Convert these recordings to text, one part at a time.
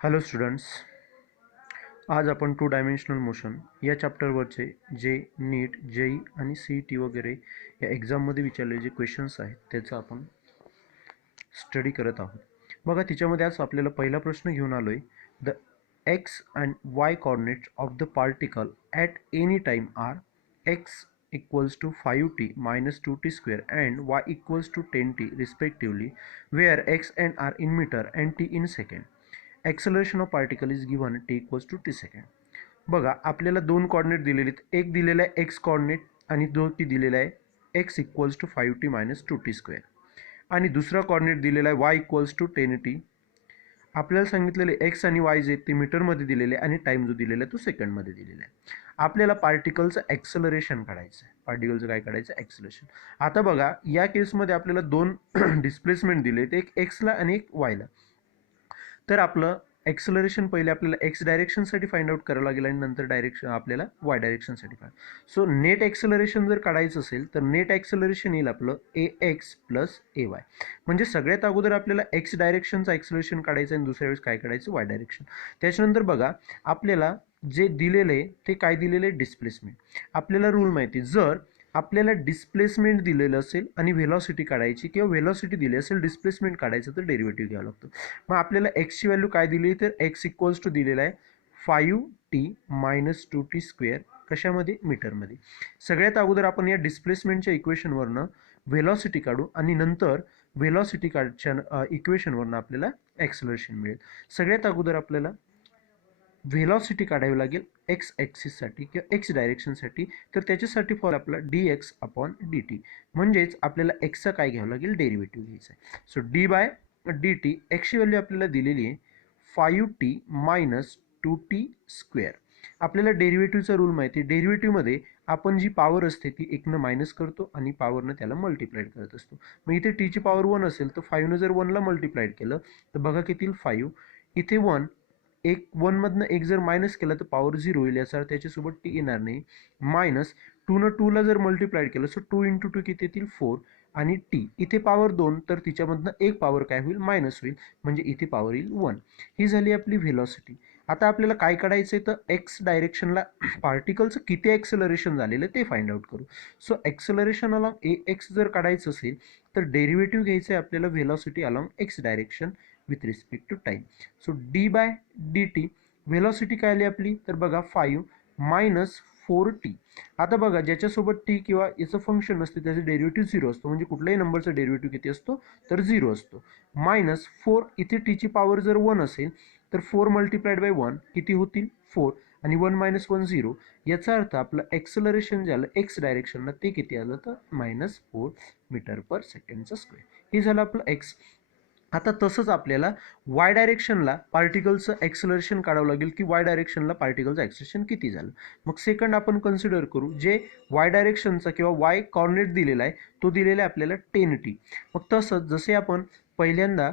Hello students, आज आपण two dimensional motion या चॅप्टरवरचे जे नीट जेई आणि CET वगैरे या एक्झाममध्ये विचारलेले जे क्वेश्चन्स आहेत त्याचा आपण स्टडी करत आहोत. बघा, तिच्यामध्ये आज आपल्याला पहिला प्रश्न घेऊन आलो आहे. The X and Y coordinates of the particle at any time are X equals to 5t minus 2t square and y equals to 10t respectively, where x and r in meter and t in second. Acceleration of particle is given t equals to t second. बघा, आपल्याला दोन coordinate दिलेले आहेत. एक दिलेला आहे x coordinate आणि ती दिलेला आहे X equals to 5t minus 2t square आणि दुसरा कॉर्डिनेट दिलेला आहे वाय इक्वल्स टू 10t. आपल्याला सांगितलेले एक्स आणि वाय जे ते मीटरमध्ये दिलेले आणि टाईम जो दिलेला आहे तो सेकंडमध्ये दिलेला आहे. आपल्याला पार्टिकलचं ॲक्सलरेशन काढायचं आहे. पार्टिकलचं काय काढायचं? ॲक्सलरेशन. आता बघा, या केसमध्ये आपल्याला दोन डिस्प्लेसमेंट दिले आहेत, एक एक्सला आणि एक वायला. तर आपलं ॲक्सलरेशन पहिले आपल्याला एक्स डायरेक्शनसाठी फाइंड आउट करावं लागेल आणि नंतर डायरेक्शन आपल्याला वाय डायरेक्शनसाठी काढ. सो नेट ॲक्सलरेशन जर काढायचं असेल तर नेट ॲक्सलरेशन येईल आपलं AX प्लस AY. म्हणजे सगळ्यात अगोदर आपल्याला एक्स डायरेक्शनचं ॲक्सलरेशन काढायचं आणि दुसऱ्या वेळेस काय काढायचं? Y direction. त्याच्यानंतर बघा, आपल्याला जे दिलेलं आहे ते काय दिलेलं आहे? डिस्प्लेसमेंट. आपल्याला रूल माहिती आहे, जर आपल्याला डिस्प्लेसमेंट दिलेलं असेल आणि व्हेलॉसिटी काढायची किंवा व्हेलॉसिटी दिली असेल डिस्प्लेसमेंट काढायचं तर डेरिव्हेटिव्ह घ्यावं लागतं. मग आपल्याला एक्सची व्हॅल्यू काय दिली तर एक्स इक्वल्स टू दिलेला आहे 5t मायनस 2t स्क्वेअर. कशामध्ये? मीटरमध्ये. सगळ्यात अगोदर आपण या डिस्प्लेसमेंटच्या इक्वेशनवरनं व्हेलॉसिटी काढू आणि नंतर व्हेलॉसिटी काढच्या इक्वेशनवरनं आपल्याला ॲक्सलरेशन मिळेल. सगळ्यात अगोदर आपल्याला व्हेलॉसिटी काढावी लागेल एक्स ॲक्सिससाठी किंवा एक्स डायरेक्शनसाठी. तर त्याच्यासाठी फॉर आपला dx अपॉन dt. म्हणजेच आपल्याला एक्सचा काय घ्यावं लागेल? डेरिव्हेटिव्ह घ्यायचा आहे. सो d/dt एक्सची व्हॅल्यू आपल्याला दिलेली आहे 5t मायनस 2t स्क्वेअर. आपल्याला डेरिव्हेटिव्हचा रूल माहिती आहे. डेरिव्हेटिव्हमध्ये आपण जी पॉवर असते ती एकनं मायनस करतो आणि पॉवरनं त्याला मल्टिप्लाइड करत असतो. मग इथे टीची पॉवर 1 असेल तर 5नं जर 1ला मल्टिप्लाइड केलं तर बघा किती येईल? 5. इथे 1 एक 1मधनं एक जर मायनस केलं तर पॉवर 0 होईल. याचा अर्थ त्याच्यासोबत टी येणार नाही. मायनस 2नं 2ला जर मल्टिप्लाइड केलं सो 2 × 2 किती येतील? 4 आणि टी इथे पॉवर 2 तर तिच्यामधनं एक पॉवर काय होईल? मायनस होईल. म्हणजे इथे पॉवर येईल 1. ही झाली आपली व्हेलॉसिटी. आता आपल्याला काय काढायचं आहे तर एक्स डायरेक्शनला पार्टिकलचं किती ॲक्सलरेशन झालेलं ते फाइंड आउट करू. सो ॲक्सलरेशन अलॉंग AX जर काढायचं असेल तर डेरिव्हेटिव्ह घ्यायचं आहे आपल्याला velocity along X direction with respect to time. So d/dt velocity काय आली आपली तर बघा 5 मायनस 4t. आता बघा, ज्याच्यासोबत टी किंवा याचं फंक्शन नसते त्याचं डेरिव्हेटिव्ह 0 असतो. म्हणजे कुठल्याही नंबरचा डेरिव्हेटिव्ह किती असतो तर 0 असतो. मायनस 4 इथे टीची पॉवर जर 1 असेल तर 4 मल्टिप्लाइड बाय 1 किती होतील? 4 आणि 1 मायनस 1 0. याचा अर्थ आपलं ॲक्सलरेशन झालं एक्स डायरेक्शनला ते किती आलं तर -4 मीटर पर सेकंडचं स्क्वेअर. हे झालं आपलं एक्स. आता तसंच आपल्याला वाय डायरेक्शनला पार्टिकलचं ॲक्सलरेशन काढावं लागेल की वाय डायरेक्शनला पार्टिकलचं ॲक्सलरेशन किती झालं. मग सेकंड आपण कन्सिडर करू, जे वाय डायरेक्शनचा किंवा वाय कॉर्डिनेट दिलेला आहे तो दिलेला आहे आपल्याला 10t. मग तसंच जसे आपण पहिल्यांदा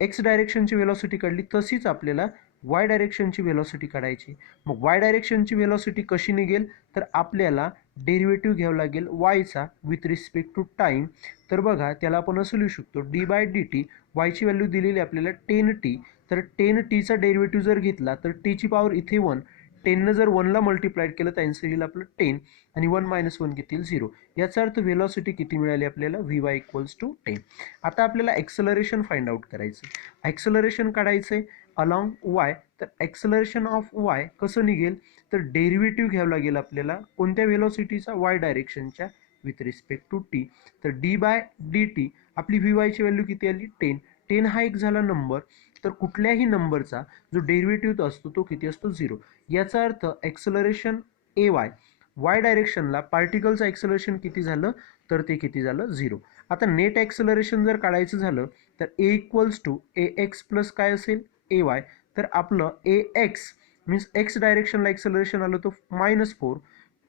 एक्स डायरेक्शनची व्हेलॉसिटी काढली तशीच आपल्याला वाय डायरेक्शनची व्हेलॉसिटी काढायची. मग वाय डायरेक्शनची व्हेलॉसिटी कशी निघेल तर आपल्याला डेरिव्हेटिव्ह घ्यावं लागेल वायचा विथ रिस्पेक्ट टू टाईम. तर बघा, त्याला आपण असं लिहू शकतो d/dt. वायची व्हॅल्यू दिलेली आपल्याला 10t. तर 10tचा डेरिव्हेटिव्ह जर घेतला तर टीची पॉवर इथे 1. 10नं जर 1ला मल्टिप्लाइड केलं तर आन्सर येईल आपलं 10 आणि 1 मायनस 1 किती येईल? 0. याचा अर्थ व्हेलॉसिटी किती मिळाली आपल्याला? Vy equals to 10. आता आपल्याला ॲक्सलरेशन फाइंड आउट करायचं. ॲक्सलरेशन काढायचं आहे अलॉंग वाय. तर ॲक्सलरेशन ऑफ वाय कसं निघेल तर डेरिव्हेटिव्ह घ्यावं लागेल आपल्याला कोणत्या व्हेलॉसिटीचा? वाय डायरेक्शनच्या विथ रिस्पेक्ट टू टी. तर d/dt आपली Vyची व्हॅल्यू किती आली? 10. 10 हा एक झाला नंबर. तर कुठल्याही नंबरचा जो डेरिव्हेटिव्ह असतो तो किती असतो? 0. याचा अर्थ ॲक्सलरेशन AY वाय डायरेक्शनला पार्टिकलचं ॲक्सलरेशन किती झालं तर ते किती झालं? 0. आता नेट ॲक्सलरेशन जर काढायचं झालं तर A equals to AX plus काय असेल? AY. तर आपलं AX मीन्स एक्स डायरेक्शनला ॲक्सलरेशन आलं तर -4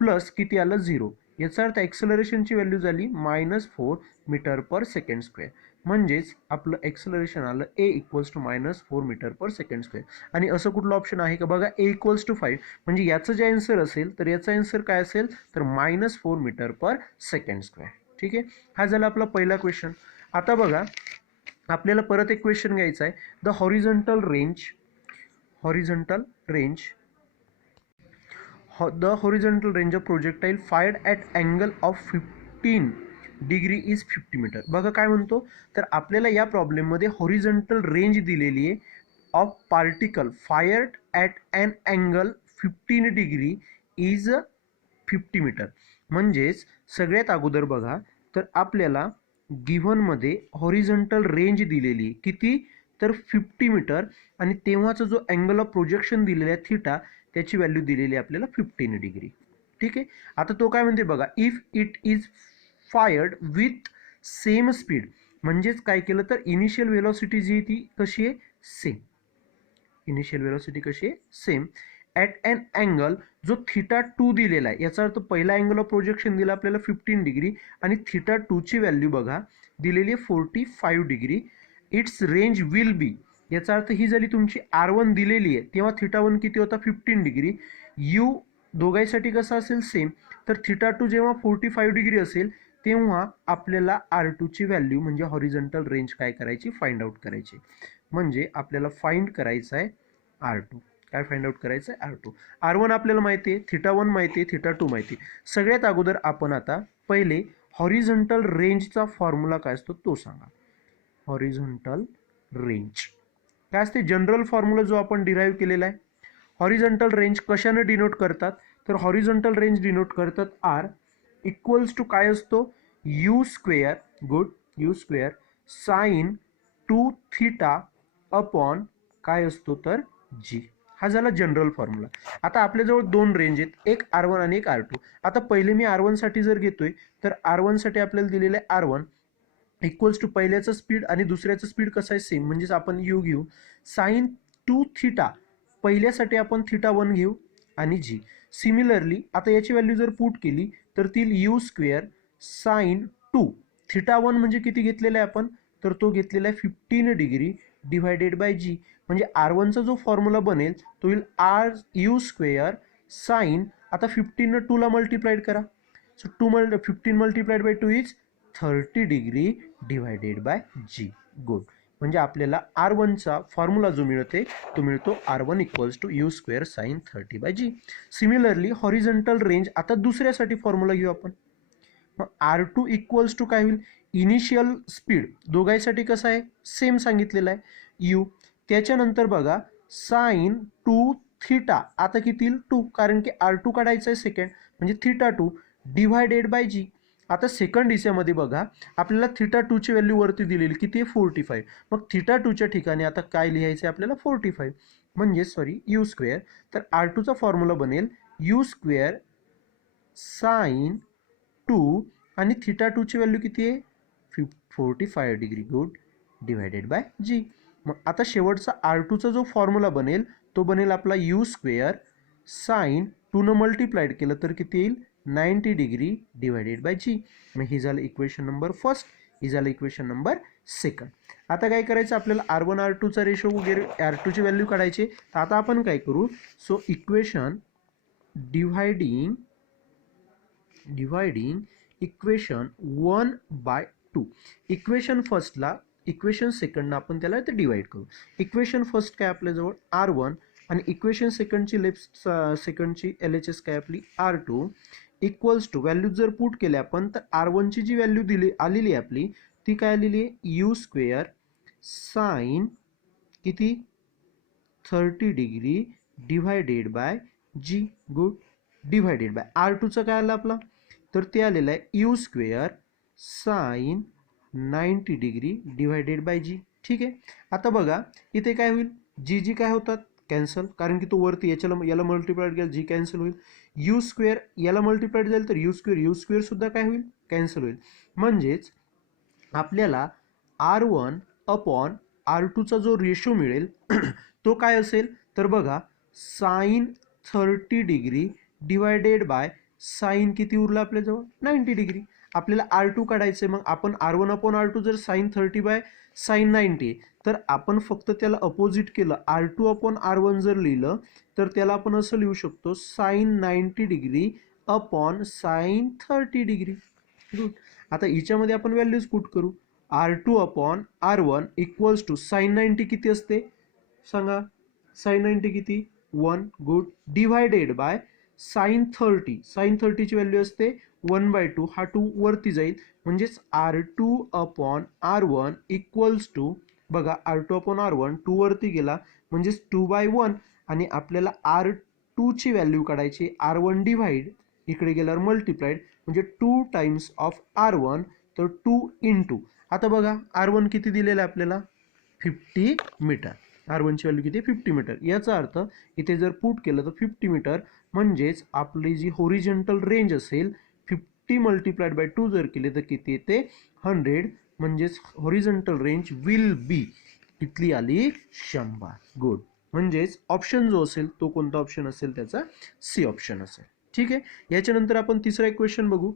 प्लस किती आलं? 0. याचा अर्थ ॲक्सलरेशनची व्हॅल्यू झाली -4 मीटर पर सेकंड स्क्वेअर. म्हणजेच आपलं ॲक्सलरेशन आलं A equals to -4 metre per second square. आणि असं कुठलं ऑप्शन आहे का? बघा, A इक्वल्स टू 5. म्हणजे याचं जे आन्सर असेल तर याचा आन्सर काय असेल तर -4 मीटर पर सेकंड स्क्वेअर. ठीक आहे, हा झाला आपला पहिला क्वेश्चन. आता बघा, आपल्याला परत एक क्वेश्चन घ्यायचा आहे. The horizontal range horizontal range, the horizontal range of projectile fired at angle of 15 degree is 50 metre. बघा काय म्हणतो, तर आपल्याला या प्रॉब्लेममध्ये हॉरिझॉन्टल रेंज दिलेली आहे of particle fired at an angle 15 degree is 50 metre. म्हणजेच सगळ्यात अगोदर बघा, तर आपल्याला गिव्हनमध्ये हॉरिझॉन्टल रेंज दिलेली आहे किती, तर 50 मीटर, आणि तेव्हाचा जो अँगल ऑफ प्रोजेक्शन दिलेला आहे थिटा, त्याची व्हॅल्यू दिलेली आहे आपल्याला 15 डिग्री. ठीक आहे. आता तो काय म्हणते बघा, if it is fired with same speed, म्हणजेच काय केलं तर इनिशियल व्हेलॉसिटी जी ती कशी आहे, सेम. इनिशियल व्हेलॉसिटी कशी आहे, सेम, ॲट अन अँगल जो थिटा 2 दिलेला आहे, याचा अर्थ पहिला अँगल ऑफ प्रोजेक्शन दिला आपल्याला 15 डिग्री, आणि थिटा 2 ची व्हॅल्यू बघा दिलेली आहे 45 degree. It's range will be, याचा अर्थ ही झाली तुमची R1 दिलेली आहे, तेव्हा थिटा 1 किती होता, 15 डिग्री. यू दोघांसाठी कसा असेल, सेम. तर थिटा 2 जेव्हा 45 डिग्री असेल, तेव्हा आपल्याला R2 ची व्हॅल्यू म्हणजे हॉरिझॉन्टल रेंज काय करायची, फाइंड आउट करायची. म्हणजे आपल्याला फाइंड करायचं आहे R2. काय फाइंड आउट करायचं आहे, R2. R1 आपल्याला माहिती आहे, थिटा 1 माहिती आहे, थिटा 2 माहिती आहे. सगळ्यात अगोदर आपण आता पहिले हॉरिझॉन्टल रेंजचा फॉर्म्युला काय असतो तो सांगा. हॉरिझॉन्टल रेंज काय असते, जनरल फॉर्म्युला जो आपण डिराईव्ह केलेला आहे. हॉरिझॉन्टल रेंज कशाने डिनोट करतात, तर हॉरिझॉन्टल रेंज डिनोट करतात आर इक्वल्स टू काय असतो, you square, good, you square sign 2 theta upon काय असतो तर जी. हा झाला जनरल फॉर्म्युला. आता आपल्याजवळ दोन रेंज आहेत, एक R1 आणि एक R2. आता पहिले मी R1 साठी जर घेतोय, तर R1 साठी आपल्याला दिलेलं आहे R1 इक्वल्स टू पहिल्याचं स्पीड आणि दुसऱ्याचं स्पीड कसं आहे, सेम. म्हणजेच आपण यू घेऊ साइन 2 थिटा, पहिल्यासाठी आपण थिटा 1 घेऊ आणि जी. सिमिलरली आता याची व्हॅल्यू जर पुट केली तर ती यू स्क्वेअर साइन 2 थिटा 1 म्हणजे किती घेतलेला आहे आपण, तर तो घेतलेला आहे 15 डिग्री डिवायडेड बाय जी. म्हणजे R1 चा जो फॉर्म्युला बनेल तो येईल आर यू स्क्वेअर साइन, आता 15 ने 2 ला मल्टिप्लाइड करा, so 15 multiplied by 2 is 30 degree divided by G. Good. म्हणजे आपल्याला R1 चा फॉर्म्युला जो मिळते तो मिळतो R1 equals to U square sine 30 by G. Similarly horizontal range आता दुसऱ्यासाठी फॉर्म्युला घेऊ आपण. मग R2 इक्वल्स टू काय होईल, इनिशियल स्पीड दोघांसाठी कसं आहे, सेम सांगितलेलं आहे, यू. त्याच्यानंतर बघा साइन 2 थिटा, आता किती येईल 2, कारण की R2 काढायचं आहे सेकंड, म्हणजे थिटा 2 डिवायडेड बाय जी. आता सेकंड हिस्स्यामध्ये बघा आपल्याला थिटा 2 ची व्हॅल्यू वरती दिलेली किती आहे, 45. मग थिटा 2 च्या ठिकाणी आता काय लिहायचं आहे आपल्याला, 45, म्हणजे सॉरी यू स्क्वेअर. तर R2 चा फॉर्म्युला बनेल यू स्क्वेअर साइन 2 आणि थिटा 2 ची व्हॅल्यू किती आहे, 45 डिग्री, गुड, डिवायडेड बाय जी. मग आता शेवटचा R2 चा जो फॉर्म्युला बनेल तो बनेल आपला यू स्क्वेअर साइन 2 न मल्टिप्लाइड केलं तर किती येईल, 90 डिग्री डिवायडेड बाय जी. मग ही झालं इक्वेशन नंबर फर्स्ट, ही झालं इक्वेशन नंबर सेकंड. आता काय करायचं आपल्याला, R1 R2 चा रेशो वगैरे R2 ची व्हॅल्यू काढायची. तर आता आपण काय करू, so equation dividing equation 1/2. Equation फर्स्टला इक्वेशन सेकंडला आपण त्याला ते डिवाइड करू. इक्वेशन फर्स्ट काय आपल्याजवळ R1 आणि इक्वेशन सेकंडची लेफ्ट सेकंडची LHS काय आपली R2 इक्वल्स टू, व्हॅल्यू जर पुट केल्या आपण तर R1 ची जी व्हॅल्यू दिली आलेली आहे आपली ती काय आलेली आहे, यू स्क्वेअर साइन किती 30 degree divided by G. Good, divided by R2 चं काय आलं आपला, तर ते आलेलं आहे U square sine 90 degree divided by G. ठीक आहे. आता बघा इथे काय होईल, जी जी काय होतात कॅन्सल, कारण की तो वरती याला मल्टिप्लाइड केलं जी कॅन्सल होईल. यू स्क्वेअर याला मल्टिप्लाइड झालं तर यू स्क्वेअर सुद्धा काय होईल, कॅन्सल होईल. म्हणजेच आपल्याला R1 अपॉन R2 चा जो रेशो मिळेल तो काय असेल, तर बघा sine 30 degree divided by sine किती उरला आपल्याजवळ, 90 डिग्री. आपल्याला R2 काढायचं आहे, मग आपण R1 अपॉन R2 जर साइन 30 बाय साइन 90 तर आपण फक्त त्याला अपोजिट केलं, R2 अपॉन R1 जर लिहिलं तर त्याला आपण असं लिहू शकतो sine 90 degree upon sine 30 degree. Good. आता हिच्यामध्ये आपण व्हॅल्यूज पुट करू, R2 upon R1 equals to sign 90 किती असते सांगा, साइन 90 किती 1. Good. Divided by sine 30. Sine 30ची व्हॅल्यू असते 1/2. हा 2 वरती जाईल म्हणजेच R2 upon R1 equals to, बघा R2 अपॉन R1 2 वरती गेला म्हणजेच 2/1 आणि आपल्याला R2 ची व्हॅल्यू काढायची. R1 डिवाइड इकडे गेल्यावर मल्टिप्लाइड म्हणजे 2 टाइम्स ऑफ R1 तर 2 इंटू. आता बघा R1 किती दिलेलं आहे आपल्याला 50 मीटर. R1 ची व्हॅल्यू किती 50 मीटर. याचा अर्थ इथे जर पुट केलं तर 50 मीटर म्हणजेच आपली जी होरिझॉन्टल रेंज असेल 50 मल्टिप्लाइड बाय 2 जर केले तर किती येते 100. म्हणजेच होरिझॉन्टल रेंज विल बी किती आली 100. गुड. म्हणजेच ऑप्शन जो असेल तो कोणता ऑप्शन असेल त्याचा सी ऑप्शन असेल. ठीक आहे. याच्यानंतर आपण तिसरा एक क्वेश्चन बघू.